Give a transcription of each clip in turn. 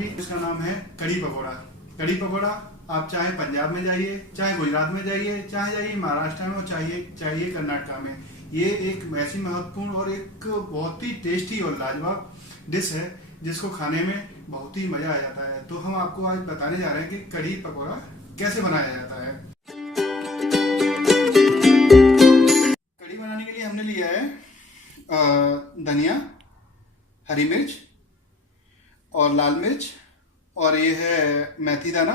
Recipe, इसका नाम है कड़ी पकौड़ा। कड़ी पकौड़ा आप चाहे पंजाब में जाइए, चाहे गुजरात में जाइए, चाहे जाइए महाराष्ट्र में, और चाहिए कर्नाटका में, ये एक ऐसी महत्वपूर्ण और एक बहुत ही टेस्टी और लाजवाब डिश है जिसको खाने में बहुत ही मजा आ जाता है। तो हम आपको आज बताने जा रहे हैं कि कड़ी पकौड़ा कैसे बनाया जाता है। कड़ी बनाने के लिए हमने लिया है धनिया, हरी मिर्च और लाल मिर्च, और ये है मेथी दाना,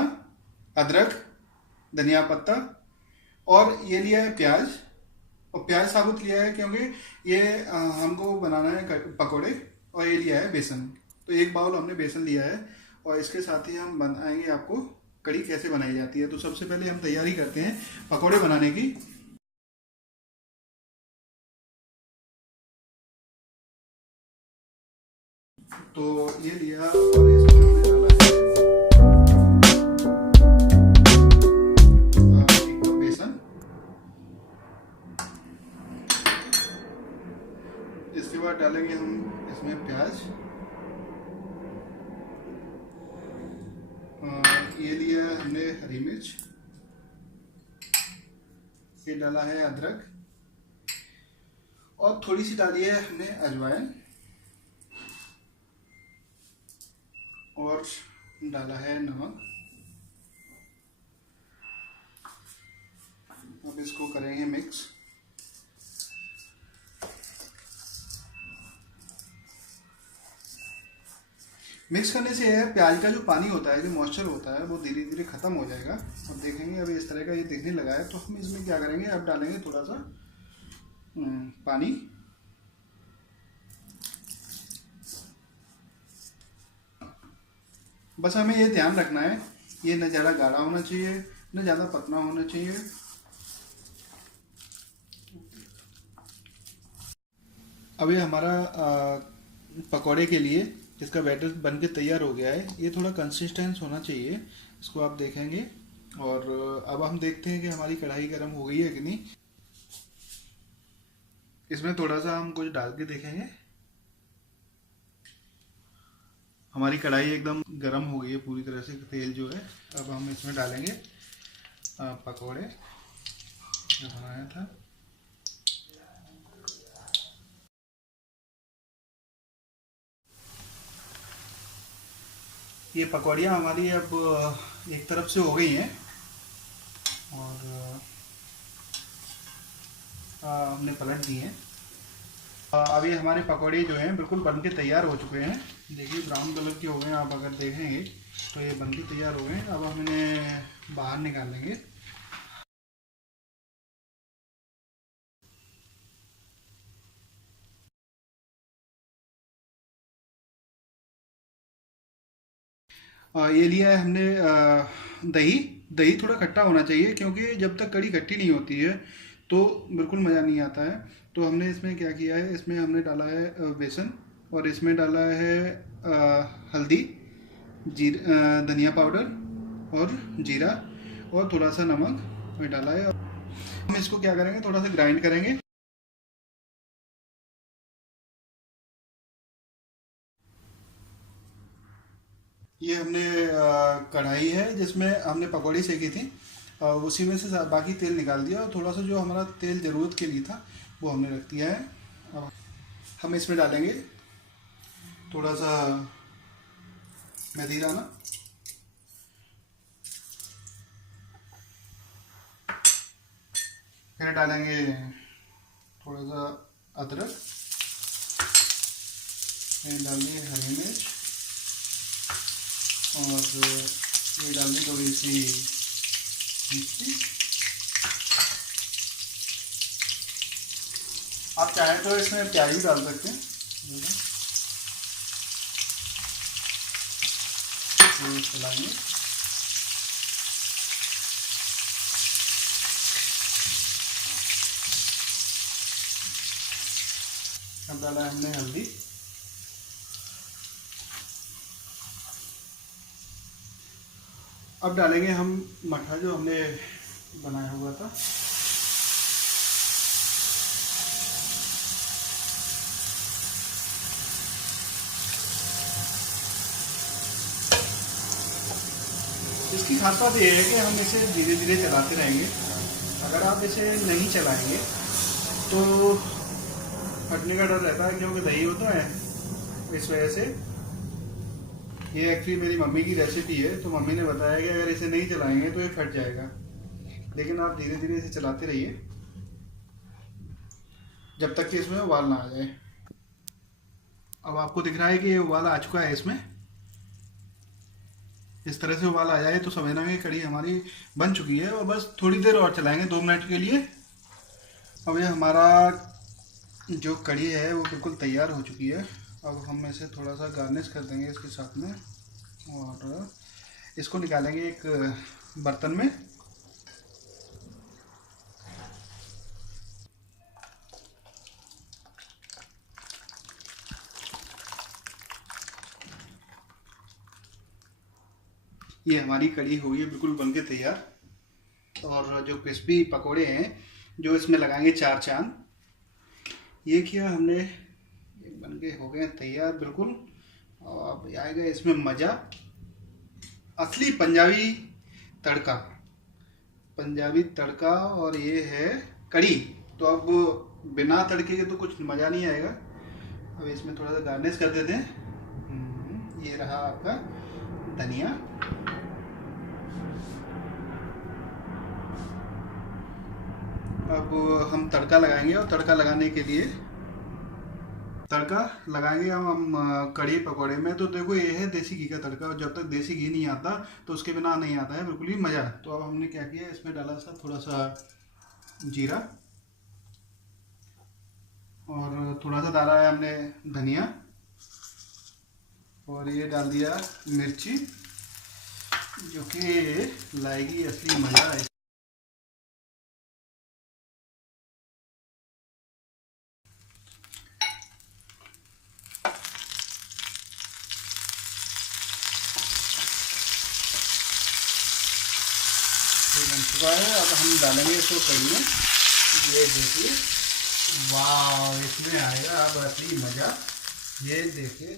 अदरक, धनिया पत्ता, और ये लिया है प्याज। और प्याज साबुत लिया है क्योंकि ये हमको बनाना है पकोड़े। और ये लिया है बेसन। तो एक बाउल हमने बेसन लिया है, और इसके साथ ही हम बनाएंगे आपको कड़ी कैसे बनाई जाती है। तो सबसे पहले हम तैयारी करते हैं पकोड़े बनाने की। तो ये लिया और इसमें हमने डाला है एक कप बेसन। इसके बाद डालेंगे हम इसमें प्याज। ये लिया हमने हरी मिर्च, ये डाला है अदरक, और थोड़ी सी डाली है हमने अजवाइन, और डाला है नमक। अब इसको करेंगे मिक्स। मिक्स करने से है प्याज का जो पानी होता है, जो मॉइस्चर होता है, वो धीरे धीरे खत्म हो जाएगा। अब देखेंगे अभी इस तरह का ये दिखने लगा है, तो हम इसमें क्या करेंगे, अब डालेंगे थोड़ा सा पानी। बस हमें ये ध्यान रखना है, ये न ज़्यादा गाढ़ा होना चाहिए, न ज़्यादा पतला होना चाहिए। अब ये हमारा पकौड़े के लिए इसका बैटर बन के तैयार हो गया है। ये थोड़ा कंसिस्टेंस होना चाहिए, इसको आप देखेंगे। और अब हम देखते हैं कि हमारी कढ़ाई गर्म हो गई है कि नहीं। इसमें थोड़ा सा हम कुछ डाल के देखेंगे। हमारी कढ़ाई एकदम गर्म हो गई है पूरी तरह से, तेल जो है। अब हम इसमें डालेंगे पकोड़े जो बनाया था। ये पकौड़ियाँ हमारी अब एक तरफ से हो गई हैं, और हमने पलट दी हैं। अब ये हमारे पकौड़े जो हैं बिल्कुल बन के तैयार हो चुके हैं। देखिए ब्राउन कलर के हो गए हैं, आप अगर देखेंगे तो ये बन के तैयार हो गए हैं। अब हम इन्हें बाहर निकाल लेंगे। ये लिया है हमने दही। दही थोड़ा खट्टा होना चाहिए, क्योंकि जब तक कड़ी खट्टी नहीं होती है तो बिल्कुल मज़ा नहीं आता है। तो हमने इसमें क्या किया है, इसमें हमने डाला है बेसन, और इसमें डाला है हल्दी, धनिया पाउडर और जीरा, और थोड़ा सा नमक में डाला है। हम इसको क्या करेंगे, थोड़ा सा ग्राइंड करेंगे। ये हमने कढ़ाई है जिसमें हमने पकौड़ी सेकी थी, उसी में से बाकी तेल निकाल दिया, और थोड़ा सा जो हमारा तेल ज़रूरत के लिए था वो हमने रख दिया है। अब हम इसमें डालेंगे थोड़ा सा मेथी दाना, फिर डालेंगे थोड़ा सा अदरक, फिर डालेंगे हरी मिर्च, और ये डालनी थोड़ी सी मिर्ची। आप चाहें तो इसमें प्याज भी डाल सकते हैं। तो चलाएंगे। अब डाला है हमने हल्दी, अब डालेंगे हम मठा जो हमने बनाया हुआ था। इसकी खास बात यह है कि हम इसे धीरे धीरे चलाते रहेंगे। अगर आप इसे नहीं चलाएंगे तो फटने का डर रहता है, क्योंकि दही होता है। इस वजह से ये एक्चुअली मेरी मम्मी की रेसिपी है, तो मम्मी ने बताया कि अगर इसे नहीं चलाएंगे तो ये फट जाएगा। लेकिन आप धीरे धीरे इसे चलाते रहिए जब तक कि इसमें उबाल ना आ जाए। अब आपको दिख रहा है कि ये उबाल आ चुका है। इसमें इस तरह से उबाल आ जाए तो समझना कि कढ़ी हमारी बन चुकी है, और बस थोड़ी देर और चलाएंगे, 2 मिनट के लिए। अब ये हमारा जो कढ़ी है वो बिल्कुल तैयार हो चुकी है। अब हम इसे थोड़ा सा गार्निश कर देंगे इसके साथ में, और इसको निकालेंगे एक बर्तन में। ये हमारी कढ़ी हो गई है बिल्कुल बनके तैयार। और जो क्रिस्पी पकोड़े हैं जो इसमें लगाएंगे 4 चांद, ये किया हमने, ये बनके हो गए तैयार बिल्कुल। और अब आएगा इसमें मज़ा, असली पंजाबी तड़का, पंजाबी तड़का। और ये है कढ़ी। तो अब बिना तड़के के तो कुछ मज़ा नहीं आएगा। अब इसमें थोड़ा सा गार्निश कर देते हैं। ये रहा आपका धनिया। अब हम तड़का लगाएंगे, और तड़का लगाने के लिए तड़का लगाएंगे हम कढ़ी पकौड़े में। तो देखो ये है देसी घी का तड़का, और जब तक देसी घी नहीं आता तो उसके बिना नहीं आता है बिल्कुल ही मज़ा। तो अब हमने क्या किया, इसमें डाला सा थोड़ा सा जीरा, और थोड़ा सा डाला है हमने धनिया, और ये डाल दिया मिर्ची, जो कि लाएगी असली मज़ा है। बन चुका है। अब हम डालेंगे इसको कढ़ी में। ये देखिए, वाह, इसमें आएगा अब असली मज़ा। ये देखिए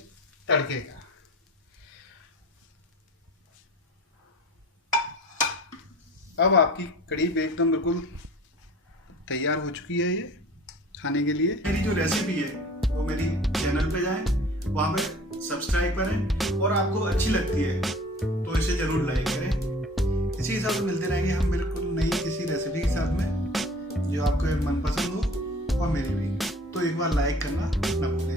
तड़के का। अब आपकी कढ़ी एकदम बिल्कुल तैयार हो चुकी है ये खाने के लिए। मेरी जो रेसिपी है वो मेरी चैनल पे जाएं, वहाँ पे सब्सक्राइब करें, और आपको अच्छी लगती है तो इसे ज़रूर लाइक करें। इसी हिसाब से मिलते रहेंगे हम बिल्कुल नई किसी रेसिपी के साथ में जो आपको मनपसंद हो, और मेरी भी। तो एक बार लाइक करना ना भूलें।